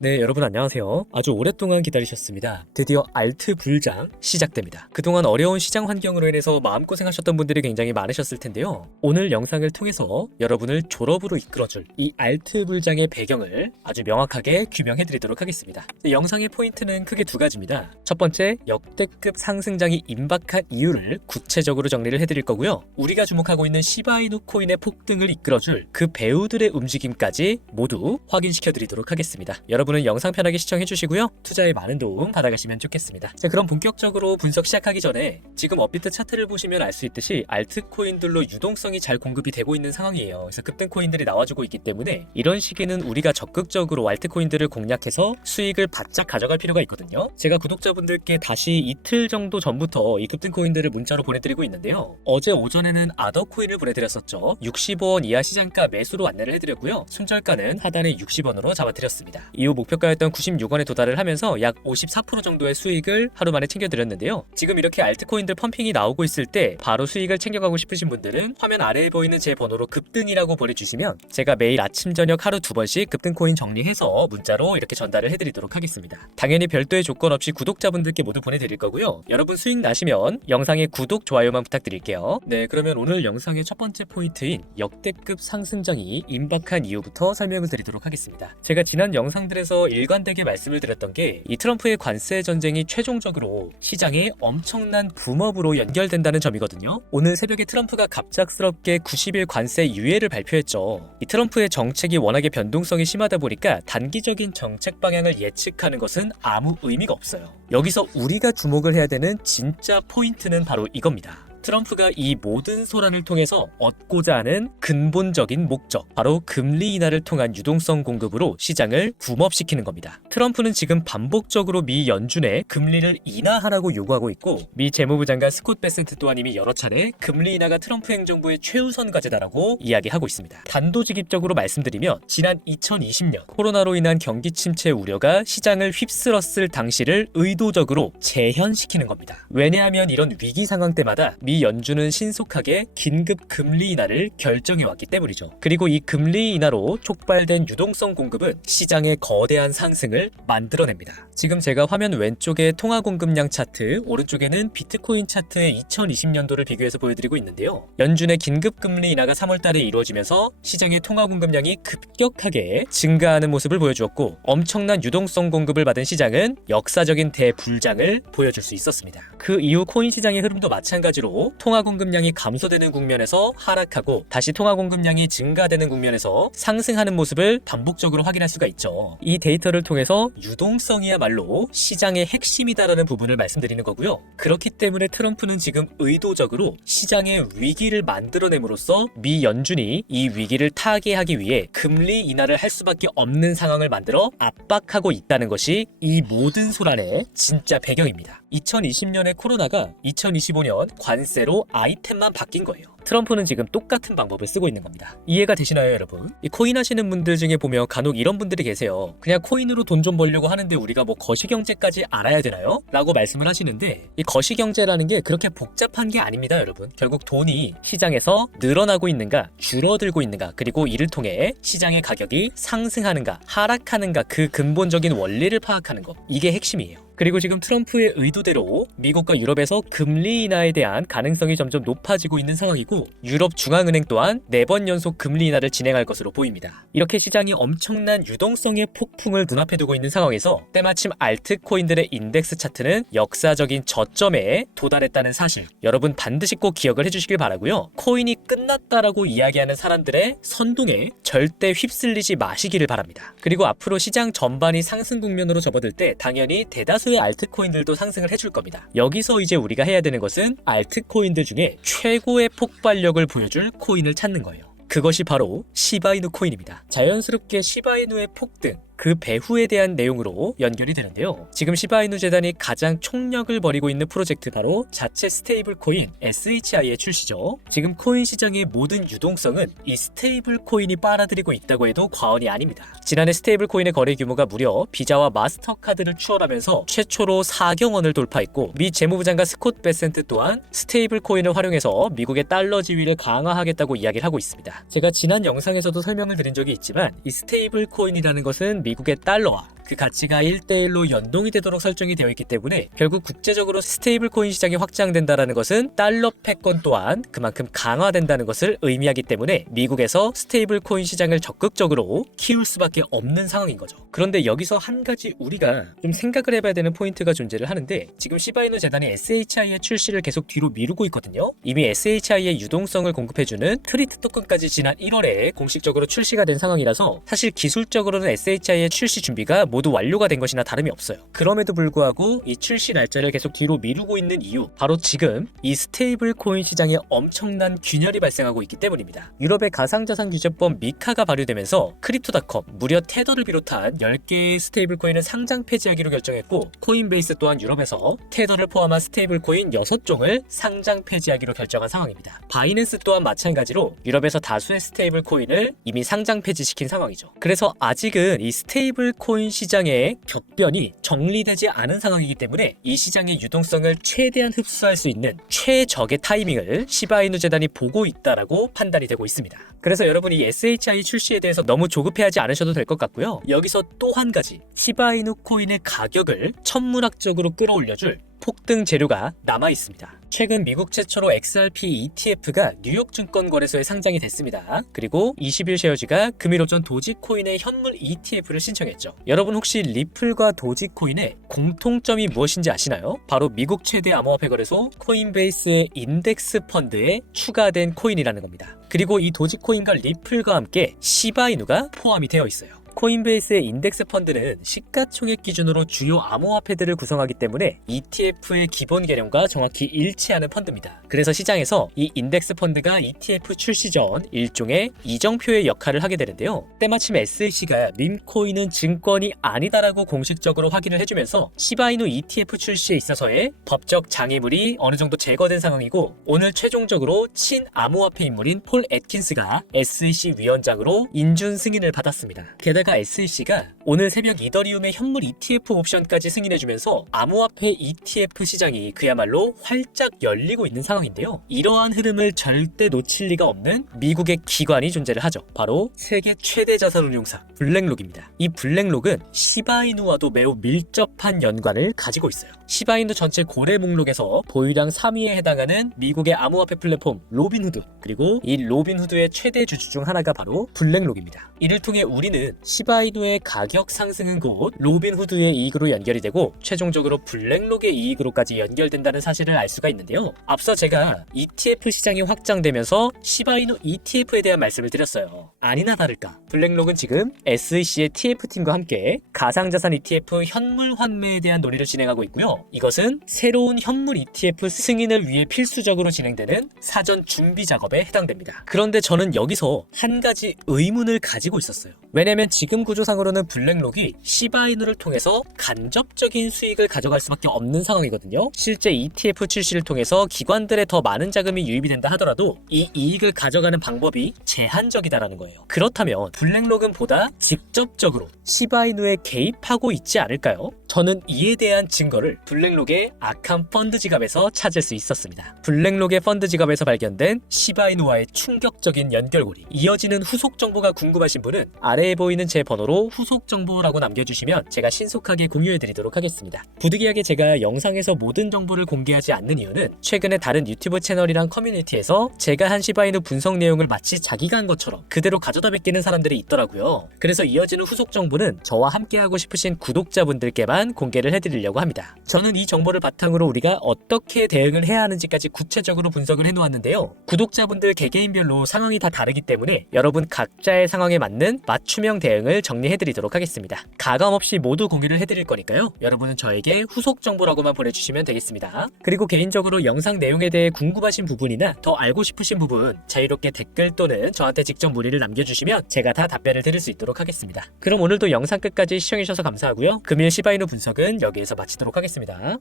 네, 여러분 안녕하세요. 아주 오랫동안 기다리셨습니다. 드디어 알트 불장 시작됩니다. 그동안 어려운 시장 환경으로 인해서 마음고생하셨던 분들이 굉장히 많으셨을 텐데요. 오늘 영상을 통해서 여러분을 졸업으로 이끌어줄 이 알트 불장의 배경을 아주 명확하게 규명해드리도록 하겠습니다. 영상의 포인트는 크게 두 가지입니다. 첫 번째, 역대급 상승장이 임박한 이유를 구체적으로 정리를 해드릴 거고요. 우리가 주목하고 있는 시바이누 코인의 폭등을 이끌어줄 그 배우들의 움직임까지 모두 확인시켜드리도록 하겠습니다. 여러분은 영상 편하게 시청해주시고요. 투자에 많은 도움 받아가시면 좋겠습니다. 자, 그럼 본격적으로 분석 시작하기 전에 지금 업비트 차트를 보시면 알 수 있듯이 알트코인들로 유동성이 잘 공급이 되고 있는 상황이에요. 그래서 급등 코인들이 나와주고 있기 때문에 이런 시기는 우리가 적극적으로 알트코인들을 공략해서 수익을 바짝 가져갈 필요가 있거든요. 제가 구독자분들께 다시 이틀 정도 전부터 이 급등 코인들을 문자로 보내드리고 있는데요. 어제 오전에는 아더코인을 보내드렸었죠. 65원 이하 시장가 매수로 안내를 해드렸고요. 손절가는 하단에 60원으로 잡아드렸습니다. 이후 목표가였던 96원에 도달을 하면서 약 54% 정도의 수익을 하루 만에 챙겨드렸는데요. 지금 이렇게 알트코인들 펌핑이 나오고 있을 때 바로 수익을 챙겨가고 싶으신 분들은 화면 아래에 보이는 제 번호로 급등이라고 보내주시면 제가 매일 아침 저녁 하루 2번씩 급등 코인 정리해서 문자로 이렇게 전달을 해드리도록 하겠습니다. 당연히 별도의 조건 없이 구독자분들께 모두 보내드릴 거고요. 여러분 수익 나시면 영상에 구독, 좋아요만 부탁드릴게요. 네, 그러면 오늘 영상의 첫 번째 포인트인 역대급 상승장이 임박한 이유부터 설명을 드리도록 하겠습니다. 제가 지난 영상들에서 일관되게 말씀을 드렸던 게 이 트럼프의 관세 전쟁이 최종적으로 시장에 엄청난 붐업으로 연결된다는 점이거든요. 오늘 새벽에 트럼프가 갑작스럽게 90일 관세 유예를 발표했죠. 이 트럼프의 정책이 워낙에 변동성이 심하다 보니까 단기적인 정책 방향을 예측하는 것은 아무 의미가 없어요. 여기서 우리가 주목을 해야 되는 진짜 포인트는 바로 이겁니다. 트럼프가 이 모든 소란을 통해서 얻고자 하는 근본적인 목적, 바로 금리 인하를 통한 유동성 공급으로 시장을 붐업시키는 겁니다. 트럼프는 지금 반복적으로 미 연준에 금리를 인하하라고 요구하고 있고, 미 재무부 장관 스콧 베센트 또한 이미 여러 차례 금리 인하가 트럼프 행정부의 최우선 과제다라고 이야기하고 있습니다. 단도직입적으로 말씀드리면 지난 2020년 코로나로 인한 경기 침체 우려가 시장을 휩쓸었을 당시를 의도적으로 재현시키는 겁니다. 왜냐하면 이런 위기 상황 때마다 미 연준은 신속하게 긴급 금리 인하를 결정해왔기 때문이죠. 그리고 이 금리 인하로 촉발된 유동성 공급은 시장의 거대한 상승을 만들어냅니다. 지금 제가 화면 왼쪽에 통화 공급량 차트, 오른쪽에는 비트코인 차트의 2020년도를 비교해서 보여드리고 있는데요. 연준의 긴급 금리 인하가 3월달에 이루어지면서 시장의 통화 공급량이 급격하게 증가하는 모습을 보여주었고, 엄청난 유동성 공급을 받은 시장은 역사적인 대불장을 보여줄 수 있었습니다. 그 이후 코인 시장의 흐름도 마찬가지로 통화 공급량이 감소되는 국면에서 하락하고 다시 통화 공급량이 증가되는 국면에서 상승하는 모습을 반복적으로 확인할 수가 있죠. 이 데이터를 통해서 유동성이야말로 시장의 핵심이다라는 부분을 말씀드리는 거고요. 그렇기 때문에 트럼프는 지금 의도적으로 시장의 위기를 만들어냄으로써 미 연준이 이 위기를 타개하기 위해 금리 인하를 할 수밖에 없는 상황을 만들어 압박하고 있다는 것이 이 모든 소란의 진짜 배경입니다. 2020년의 코로나가 2025년 관세로 아이템만 바뀐 거예요. 트럼프는 지금 똑같은 방법을 쓰고 있는 겁니다. 이해가 되시나요, 여러분? 이 코인 하시는 분들 중에 보면 간혹 이런 분들이 계세요. 그냥 코인으로 돈 좀 벌려고 하는데 우리가 뭐 거시경제까지 알아야 되나요? 라고 말씀을 하시는데, 이 거시경제라는 게 그렇게 복잡한 게 아닙니다, 여러분. 결국 돈이 시장에서 늘어나고 있는가, 줄어들고 있는가, 그리고 이를 통해 시장의 가격이 상승하는가, 하락하는가, 그 근본적인 원리를 파악하는 것. 이게 핵심이에요. 그리고 지금 트럼프의 의도대로 미국과 유럽에서 금리 인하에 대한 가능성이 점점 높아지고 있는 상황이고, 유럽 중앙은행 또한 4번 연속 금리 인하를 진행할 것으로 보입니다. 이렇게 시장이 엄청난 유동성의 폭풍을 눈앞에 두고 있는 상황에서 때마침 알트코인들의 인덱스 차트는 역사적인 저점에 도달했다는 사실, 여러분 반드시 꼭 기억을 해주시길 바라고요. 코인이 끝났다라고 이야기하는 사람들의 선동에 절대 휩쓸리지 마시기를 바랍니다. 그리고 앞으로 시장 전반이 상승 국면으로 접어들 때 당연히 대다수의 알트코인들도 상승을 해줄 겁니다. 여기서 이제 우리가 해야 되는 것은 알트코인들 중에 최고의 폭발력을 보여줄 코인을 찾는 거예요. 그것이 바로 시바이누 코인입니다. 자연스럽게 시바이누의 폭등, 그 배후에 대한 내용으로 연결이 되는데요. 지금 시바이누 재단이 가장 총력을 벌이고 있는 프로젝트, 바로 자체 스테이블 코인 SHI의 출시죠. 지금 코인 시장의 모든 유동성은 이 스테이블 코인이 빨아들이고 있다고 해도 과언이 아닙니다. 지난해 스테이블 코인의 거래 규모가 무려 비자와 마스터카드를 추월하면서 최초로 4경 원을 돌파했고, 미 재무부 장관 스콧 베센트 또한 스테이블 코인을 활용해서 미국의 달러 지위를 강화하겠다고 이야기를 하고 있습니다. 제가 지난 영상에서도 설명을 드린 적이 있지만, 이 스테이블 코인이라는 것은 미국의 달러와 그 가치가 1대1로 연동이 되도록 설정이 되어 있기 때문에 결국 국제적으로 스테이블 코인 시장이 확장된다는 것은 달러 패권 또한 그만큼 강화된다는 것을 의미하기 때문에 미국에서 스테이블 코인 시장을 적극적으로 키울 수밖에 없는 상황인 거죠. 그런데 여기서 한 가지 우리가 좀 생각을 해봐야 되는 포인트가 존재를 하는데 지금 시바이누 재단이 SHI의 출시를 계속 뒤로 미루고 있거든요. 이미 SHI의 유동성을 공급해주는 트리트 토큰까지 지난 1월에 공식적으로 출시가 된 상황이라서 사실 기술적으로는 SHI의 출시 준비가 모두 완료가 된 것이나 다름이 없어요. 그럼에도 불구하고 이 출시 날짜를 계속 뒤로 미루고 있는 이유, 바로 지금 이 스테이블 코인 시장에 엄청난 균열이 발생하고 있기 때문입니다. 유럽의 가상자산 규제법 미카가 발효되면서 크립토닷컴, 무려 테더를 비롯한 10개의 스테이블 코인을 상장 폐지하기로 결정했고, 코인베이스 또한 유럽에서 테더를 포함한 스테이블 코인 6종을 상장 폐지하기로 결정한 상황입니다. 바이낸스 또한 마찬가지로 유럽에서 다수의 스테이블 코인을 이미 상장 폐지시킨 상황이죠. 그래서 아직은 이 스테이블 코인 시장의 격변이 정리되지 않은 상황이기 때문에 이 시장의 유동성을 최대한 흡수할 수 있는 최적의 타이밍을 시바이누 재단이 보고 있다라고 판단이 되고 있습니다. 그래서 여러분이 이 SHI 출시에 대해서 너무 조급해하지 않으셔도 될 것 같고요. 여기서 또 한 가지, 시바이누 코인의 가격을 천문학적으로 끌어올려줄 폭등 재료가 남아 있습니다. 최근 미국 최초로 XRP ETF가 뉴욕 증권거래소에 상장이 됐습니다. 그리고 21 쉐어즈가 금일 오전 도지코인의 현물 ETF를 신청했죠. 여러분 혹시 리플과 도지코인의 공통점이 무엇인지 아시나요? 바로 미국 최대 암호화폐 거래소 코인베이스의 인덱스 펀드에 추가된 코인이라는 겁니다. 그리고 이 도지코인과 리플과 함께 시바이누가 포함이 되어 있어요. 코인베이스의 인덱스 펀드는 시가총액 기준으로 주요 암호화폐들을 구성하기 때문에 ETF의 기본 개념과 정확히 일치하는 펀드입니다. 그래서 시장에서 이 인덱스 펀드가 ETF 출시 전 일종의 이정표의 역할을 하게 되는데요. 때마침 SEC가 밈코인은 증권이 아니다라고 공식적으로 확인을 해주면서 시바이누 ETF 출시에 있어서의 법적 장애물이 어느 정도 제거된 상황이고, 오늘 최종적으로 친암호화폐 인물인 폴 애킨스가 SEC 위원장으로 인준 승인을 받았습니다. 게다가 SEC가 오늘 새벽 이더리움의 현물 ETF 옵션까지 승인해주면서 암호화폐 ETF 시장이 그야말로 활짝 열리고 있는 상황인데요. 이러한 흐름을 절대 놓칠 리가 없는 미국의 기관이 존재를 하죠. 바로 세계 최대 자산운용사 블랙록입니다. 이 블랙록은 시바이누와도 매우 밀접한 연관을 가지고 있어요. 시바이누 전체 고래 목록에서 보유량 3위에 해당하는 미국의 암호화폐 플랫폼 로빈후드, 그리고 이 로빈후드의 최대 주주 중 하나가 바로 블랙록입니다. 이를 통해 우리는 시바이누의 가격 상승은 곧 로빈후드의 이익으로 연결이 되고 최종적으로 블랙록의 이익으로까지 연결된다는 사실을 알 수가 있는데요. 앞서 제가 ETF 시장이 확장되면서 시바이누 ETF에 대한 말씀을 드렸어요. 아니나 다를까 블랙록은 지금 SEC의 TF팀과 함께 가상자산 ETF 현물 환매에 대한 논의를 진행하고 있고요. 이것은 새로운 현물 ETF 승인을 위해 필수적으로 진행되는 사전 준비 작업에 해당됩니다. 그런데 저는 여기서 한 가지 의문을 가지고 있었어요. 왜냐면 지금 구조상으로는 블랙록이 시바이누를 통해서 간접적인 수익을 가져갈 수밖에 없는 상황이거든요. 실제 ETF 출시를 통해서 기관들의 더 많은 자금이 유입이 된다 하더라도 이 이익을 가져가는 방법이 제한적이다라는 거예요. 그렇다면 블랙록은 보다 직접적으로 시바이누에 개입하고 있지 않을까요? 저는 이에 대한 증거를 블랙록의 아캄 펀드 지갑에서 찾을 수 있었습니다. 블랙록의 펀드 지갑에서 발견된 시바이누와의 충격적인 연결고리, 이어지는 후속 정보가 궁금하신 분은 아래에 보이는 제 번호로 후속 정보라고 남겨주시면 제가 신속하게 공유해드리도록 하겠습니다. 부득이하게 제가 영상에서 모든 정보를 공개하지 않는 이유는 최근에 다른 유튜브 채널이랑 커뮤니티에서 제가 한 시바이누 분석 내용을 마치 자기가 한 것처럼 그대로 가져다 베끼는 사람들이 있더라고요. 그래서 이어지는 후속 정보는 저와 함께하고 싶으신 구독자분들께만 공개를 해드리려고 합니다. 저는 이 정보를 바탕으로 우리가 어떻게 대응을 해야 하는지까지 구체적으로 분석을 해놓았는데요. 구독자분들 개개인별로 상황이 다 다르기 때문에 여러분 각자의 상황에 맞는 맞춤형 대응을 정리해드리도록 하겠습니다. 가감없이 모두 공유를 해드릴 거니까요. 여러분은 저에게 후속 정보라고만 보내주시면 되겠습니다. 그리고 개인적으로 영상 내용에 대해 궁금하신 부분이나 더 알고 싶으신 부분 자유롭게 댓글 또는 저한테 직접 문의를 남겨주시면 제가 다 답변을 드릴 수 있도록 하겠습니다. 그럼 오늘도 영상 끝까지 시청해주셔서 감사하고요. 금일 시바이누 분석은 여기에서 마치도록 하겠습니다.